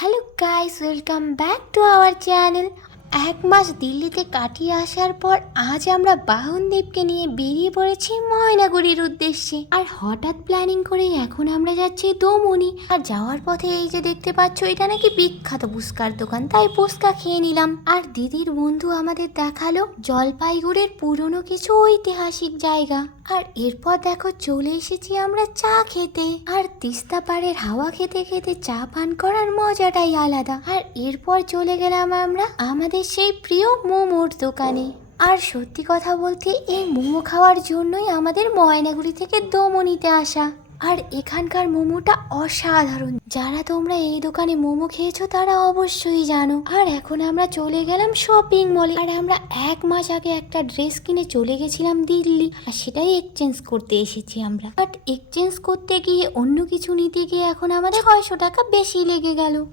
Hello guys, welcome back to our channel. এক মাস দিল্লিতে কাটিয়ে আসার পর আজ আমরা বাহনদীপকে নিয়ে বেরিয়ে পড়েছি ময়নাগুড়ির উদ্দেশ্যে। আর হঠাৎ প্ল্যানিং করে এখন আমরা যাচ্ছি দমনি। আর যাওয়ার পথে এই যে দেখতে পাচ্ছ, এটা নাকি বিখ্যাত ফুচকার দোকান, তাই ফুচকা খেয়ে নিলাম। আর দিদির বন্ধু আমাদের দেখালো জলপাইগুড়ির পুরনো কিছু ঐতিহাসিক জায়গা। আর এরপর দেখো চলে এসেছি আমরা চা খেতে। আর তিস্তা পাড়ের হাওয়া খেতে খেতে চা পান করার মজাটাই আলাদা। আর এরপর চলে গেলাম আমরা আমাদের সেই প্রিয় মোমোর দোকানে। আর সত্যি কথা বলতে এই মোমো খাওয়ার জন্যই আমাদের ময়নাগুড়ি থেকে দমনিতে আসা। আর এখানকার মোমোটা অসাধারণ। যারা তোমরা এই দোকানে মোমো খেয়েছো তারা অবশ্যই জানো। আর এখন আমরা চলে গেলাম শপিং মলে। আর আমরা এক মাস আগে একটা ড্রেস কিনে চলে গেছিলাম দিল্লি, আর সেটাই এক্সচেঞ্জ করতে এসেছি আমরা। বাট এক্সচেঞ্জ করতে গিয়ে অন্য কিছু নিতে গিয়ে এখন আমাদের 600 টাকা বেশি লেগে গেল।